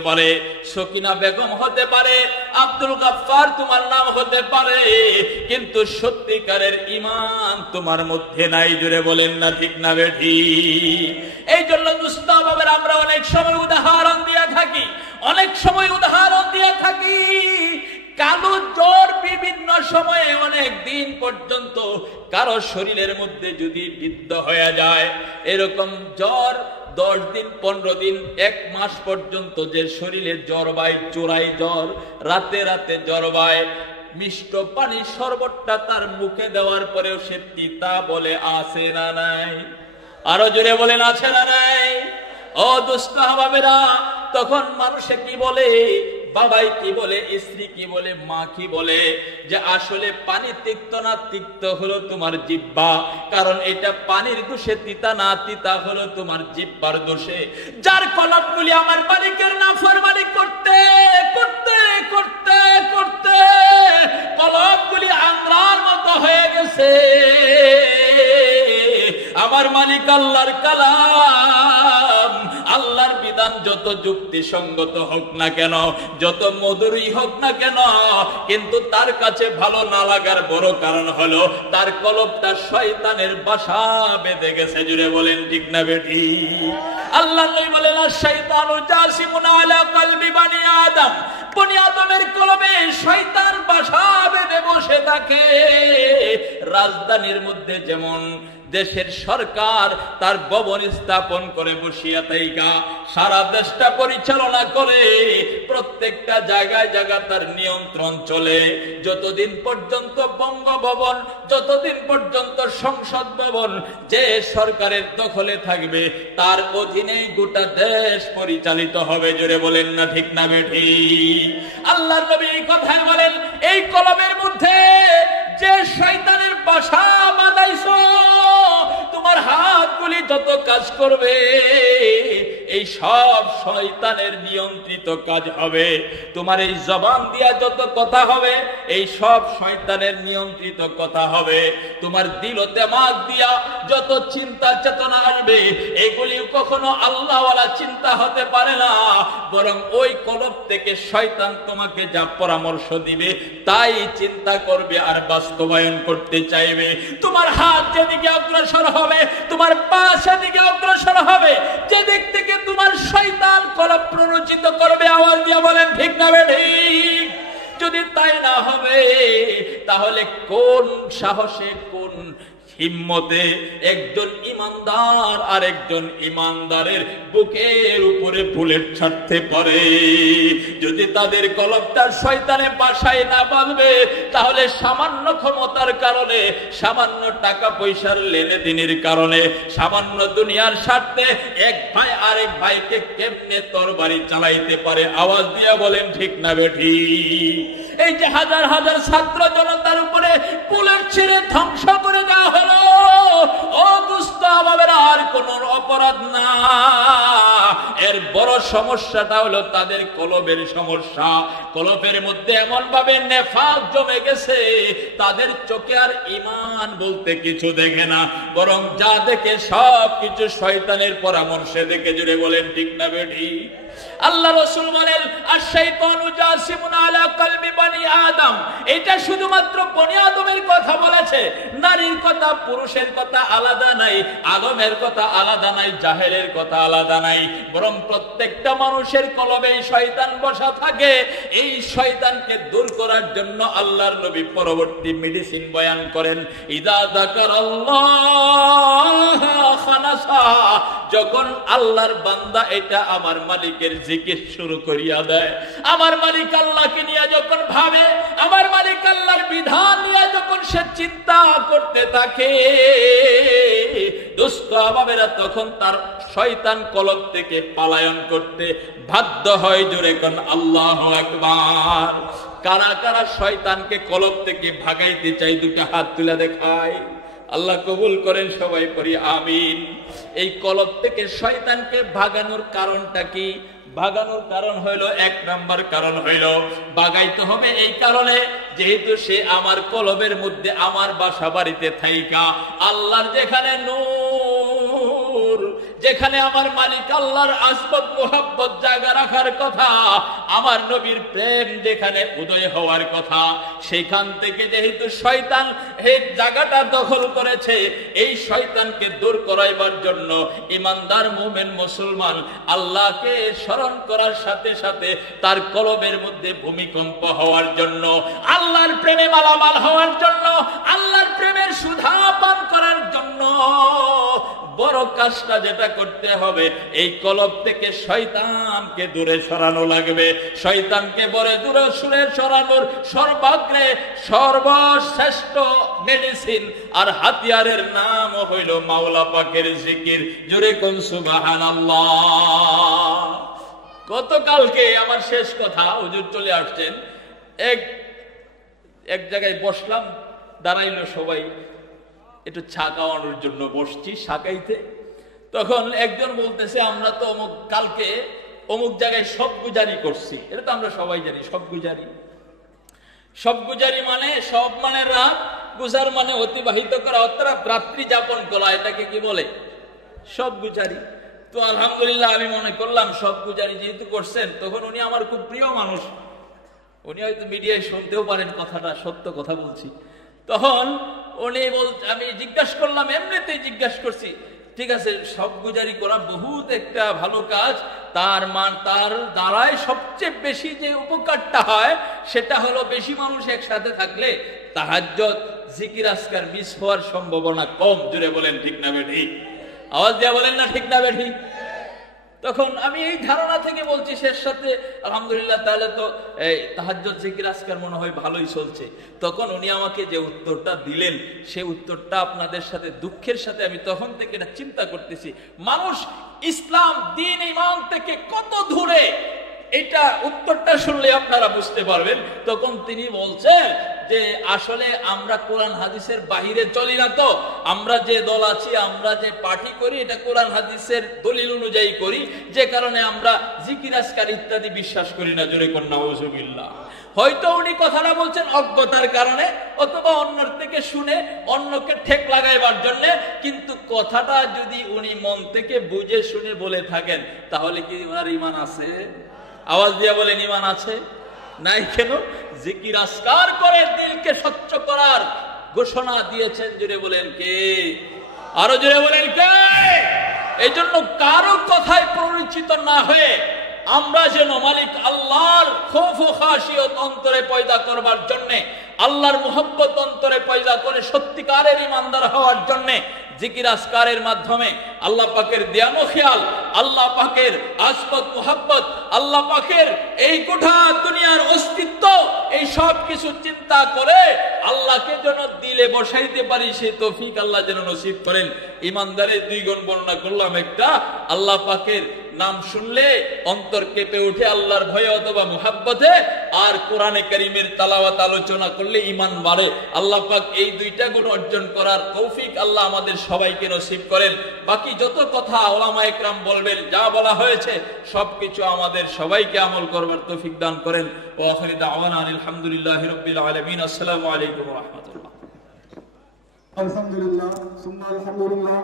পারে, সকিনা বেগম হতে পারে, আব্দুল গাফফার তোমার নাম হতে পারে, কিন্তু সত্যিকারের ঈমান তোমার মধ্যে নাই। জোরে বলেন না ঠিক না বেঠিক? এই জন্য দুস্তাভাবের আমরা অনেক সময় উদাহরণ দিয়ে থাকি, কালো জ্বর বিভিন্ন সময়ে অনেক দিন পর্যন্ত কারো শরীরের মধ্যে যদি বিদ্ধ হয়ে যায়, এরকম জ্বর 10 দিন 15 দিন 1 মাস পর্যন্ত যে শরীরে জ্বর বাই, চোরাই জ্বর, রাতে রাতে জ্বর বাই, মিষ্ট পানি শরবতটা তার মুখে দেওয়ার পরেও সে তিতা বলে, আছে না নাই? আরো জোরে বলেন, আছে না নাই? ও দুষ্ট বাবারা, তখন মানুষে কি বলে, বাবাই কি বলে, স্ত্রী কি বলে, মা কি বলে, যে আসলে পানি তিক্ত না, তিক্ত হলো তোমার জিহ্বা। কারণ এটা পানির দোষে তিতা না, তিতা হলো তোমার জিহ্বার দোষে। যার কলবগুলি আমার মালিকের নাফরমানি করতে করতে করতে করতে কলবগুলি আংরার মতো হয়ে গেছে। আমার মালিক আল্লাহর কালাম, আল্লাহর বিধান যত যুক্তিসঙ্গত হোক না কেন, যত মধুরই হোক না কেন, কিন্তু তার কাছে ভালো না লাগার বড় কারণ হলো তার কলবটা শয়তানের বাসা বেঁধে গেছে। জুড়ে বলেন ঠিক না বেঠিক? আল্লাহ নবী বলেন, শাইতানু জাসিমুন আলা কলবি বনি আদম, বনি আদমের কলবে শয়তান বাসা বেঁধে বসে থাকে। রাজধানীর মধ্যে যেমন দেশের সরকার তার ভবন স্থাপন করে বসিয়া থাইকা সারা দেশটা পরিচালনা করে, প্রত্যেকটা জায়গায় জায়গায় তার নিয়ন্ত্রণ চলে। যতদিন পর্যন্ত বঙ্গভবন, যতদিন পর্যন্ত সংসদ ভবন যে সরকারের দখলে থাকবে, তার অধীনেই গোটা দেশ পরিচালিত হবে। জোরে বলেন না ঠিক না বেঠিক? আল্লাহর নবী এই কথা বলেন, এই কলমের মধ্যে যে শয়তানের বাসা বাঁধাইছো, তোমার হাতগুলি যত কাজ করবে, এই সব শয়তানের নিয়ন্ত্রিত কাজ হবে। তোমার এই জবান দিয়া যত কথা হবে, এই সব শয়তানের নিয়ন্ত্রিত কথা হবে। তোমার দিল ও দিমাগ দিয়া যত চিন্তা চেতনা আসবে, এগুলি কখনো আল্লাহওয়ালা চিন্তা হতে পারে না, বরং ওই কলব থেকে শয়তান তোমাকে যা পরামর্শ দিবে তাই চিন্তা করবে আর বাস্তবায়ন করতে চাইবে। তোমার হাত যেদিকে অগ্রসর হবে, তোমার পা সেদিকে অগ্রসর হবে, যেদিক থেকে তোমার শয়তান কলব প্ররোচিত করবে। আওয়াজ দিয়ে বলেন ঠিক না বেঠিক? যদি তাই না হবে, তাহলে কোন সাহসে, কোন হিম্মতে একজন ইমানদার আর একজন ইমানদারের বুকের উপরে বুলেট ছাড়তে পারে? যদি তাদের কলবটা শয়তানের বাসায় না বাঁধবে, তাহলে সামান্য ক্ষমতার কারণে, সামান্য টাকা পয়সার লেনদেনের কারণে, সামান্য দুনিয়ার স্বার্থে এক ভাই আরেক ভাইকে কেমনে তরবারি চালাইতে পারে? আওয়াজ দিয়ে বলেন ঠিক না বেঠিক? এই যে হাজার হাজার ছাত্র জনতার উপরে বুলেট ছেড়ে ধ্বংস করে দেওয়া হলো, ও দুষ্ট বাবাদের আর কোন অপরাধ না। এর বড় সমস্যাটা হলো তাদের কলবের সমস্যা। কলবের মধ্যে এমন ভাবে নেফাক জমে গেছে, তাদের চোখে আর ঈমান বলতে কিছু দেখে না, বরং যা দেখে সব কিছু শয়তানের পরামর্শে দেখে। জুড়ে বলেন ঠিক না বেঠিক? আল্লাহ রাসূল বলেন, আশ-শাইতানু জাসিমুন আলা কলবি বনি আদম। এটা শুধুমাত্র বনি আদমের কথা বলেছে, নারীর কথা, পুরুষের কথা আলাদা নাই, আদমের কথা আলাদা নাই, জাহেলের কথা আলাদা নাই, বরং প্রত্যেকটা মানুষের কলবে শয়তান বসা থাকে। এই শয়তানকে দূর করার জন্য আল্লাহর নবী পরবর্তী মেডিসিন বয়ান করেন, ইদা যাকারাল্লাহ খানাসা। যখন আল্লাহর বান্দা এটা আমার মালিকের জিকির শুরু করিয়া দেয়, আমার মালিক আল্লাহকে নিয়ে যখন ভাবে, আমার মালিক আল্লাহর বিধান নিয়ে যখন সে চিন্তা করতে থাকে, দুষ্ট বাবারা, তখন তার শয়তান কলব থেকে পলায়ন করতে বাধ্য হয়। জোরে কোন আল্লাহু আকবার। কারা কারা শয়তানকে কলব থেকে ভাগাইতে চাই? দুটো হাত তুলে দেখায়। আল্লাহ কবুল করেন, সবাই পড়ি আমিন। এই কলব থেকে শয়তানকে ভাগানোর কারণটা কি? ভাগানোর কারণ হইল, 1 নাম্বার কারণ হইল, ভাগাইতে হবে এই কারণে, যেহেতু সে আমার কলবের মধ্যে, আমার বাসা বাড়িতে থাইকা আল্লাহর যেখানে নূর, যেখানে আমার মালিক আল্লাহর আসবাব মোহাব্বত জায়গা রাখার কথা, আমার নবীর প্রেম যেখানে উদয় হওয়ার কথা, সেখান থেকে যেহেতু শয়তান এই জায়গাটা দখল করেছে, এই শয়তানকে দূর করাইবার জন্য ইমানদার মুমিন মুসলমান আল্লাহকে স্মরণ করার সাথে সাথে তার কলবের মধ্যে ভূমিকম্প হওয়ার জন্য, আল্লাহর প্রেমে মালামাল হওয়ার জন্য, আল্লাহর প্রেমের সুধা পান করার জন্য বড় কাজটা যেটা করতে হবে, এই কলব থেকে শয়তানকে দূরে সরানো লাগবে। শয়তানকে বড় দূরে সরানোর সর্বাগ্রে সর্বশ্রেষ্ঠ মেডিসিন আর হাতিয়ারের নাম হইল মাওলা পাকের জিকির। জোরে কোন সুবহানাল্লাহ। গতকালকে আমার শেষ কথা, হুজুর চলে আসছেন, এক জায়গায় বসলাম, দাঁড়াইলো সবাই, একটু চা খাওয়ানোর জন্য বসছি সাকাইতে। তখন একজন বলতেছে, আমরা তো কালকে অমুক জায়গায় সব গুজারি করছি। এটা তো আমরা সবাই জানি, সব গুজারি। সব গুজারি মানে সব মানে রাত, গুজার মানে অতিবাহিত করা, অর্থাৎ রাত্রি যাপন করা, এটাকে কি বলে? সব গুজারি। তো আলহামদুলিল্লাহ আমি মনে করলাম সব গুজারি যেহেতু করছেন, তখন উনি আমার খুব প্রিয় মানুষ, উনি হয়তো মিডিয়ায় শুনতেও পারেন কথাটা, সত্য কথা বলছি। তখন উনি আমি জিজ্ঞাসা করলাম, এমনিতেই জিজ্ঞাসা করছি, ঠিক আছে সব গুজারি করা বহুত একটা ভালো কাজ, তার দ্বারাই সবচেয়ে বেশি যে উপকারটা হয় সেটা হলো বেশি মানুষ একসাথে থাকলে তাহাজ্জুদ জিকির আজকার মিস হওয়ার সম্ভাবনা কম। জুড়ে বলেন ঠিক না বেঠিক? আওয়াজ দিয়া বলেন না ঠিক না বেঠিক? তখন আমি এই ধারণা থেকে বলছি শেষ সাথে আলহামদুলিল্লাহ, তাহলে তো এই তাহাজ্জুদ জিকির আজকার মনে হয় ভালোই চলছে। তখন উনি আমাকে যে উত্তরটা দিলেন, সেই উত্তরটা আপনাদের সাথে দুঃখের সাথে আমি তখন থেকে এটা চিন্তা করতেছি, মানুষ ইসলাম দ্বীন ঈমান থেকে কত দূরে, এটা উত্তরটা শুনলে আপনারা বুঝতে পারবেন। তখন তিনি বলছেন যে আসলে আমরা কোরআন হাদিসের বাহিরে চলি না, তো আমরা যে দল আছি, আমরা যে পার্টি করি, এটা কোরআন হাদিসের দলিল অনুযায়ী করি, যে কারণে আমরা জিকির আজকার ইত্যাদি বিশ্বাস করি না। জোরে কোন নাউজুবিল্লাহ। হয়তো উনি কথাটা বলছেন অজ্ঞতার কারণে, অথবা অন্যের থেকে শুনে অন্যকে ঠেক লাগাইবার জন্য, কিন্তু কথাটা যদি উনি মন থেকে বুঝে শুনে বলে থাকেন, তাহলে কি ওনার ঈমান আছে? আওয়াজ দিয়া বলেন, ঈমান আছে? নাই কেন? জিকির আজকার করে দিলকে স্বচ্ছ করার ঘোষণা দিয়েছেন। জুড়ে বলেন কে? আরো জুড়ে বলেন কে? এই জন্য কারো কথায় পরিচিত না হয়ে আমরা যেন মালিক আল্লাহর খৌফ ও খাশিয়ত অন্তরে পয়দা করবার জন্য, আল্লাহর মুহাব্বত অন্তরে পয়দা করে সত্যিকারের ঈমানদার হওয়ার জন্য জিকির আজকারের মাধ্যমে আল্লাহ পাকের দেয়ানো খেয়াল, আল্লাহ পাকের আসবাব মুহাব্বত, আল্লাহ পাকের এই গোটা দুনিয়ার অস্তিত্ব, এই সব কিছু চিন্তা করে আল্লাহকে যেন দিলে বসাইতে পারি, সেই তৌফিক আল্লাহ যেন নসিব করেন। ঈমানদারের দুই গুণ বর্ণনা করলাম, একটা আল্লাহ পাকের নাম শুনলে অন্তর কেঁপে উঠে আল্লাহর ভয়ে অথবা মুহাব্বতে, আর কোরআনে কারীমের তেলাওয়াত আলোচনা করলে ঈমান বাড়ে। আল্লাহ পাক এই দুইটা গুণ অর্জন করার তৌফিক আল্লাহ আমাদের সবাইকে নসিব করেন। বাকি যত কথা উলামা ইকরাম বলবেন, যা বলা হয়েছে সবকিছু আমাদের সবাইকে আমল করবার তৌফিক দান করেন। ওয়া আখিরু দাওয়ানা আলহামদুলিল্লাহি রাব্বিল আলামিন। আসসালামু আলাইকুম ওয়া রাহমাতুল্লাহ। আলহামদুলিল্লাহ সুম্মা আলহামদুলিল্লাহ।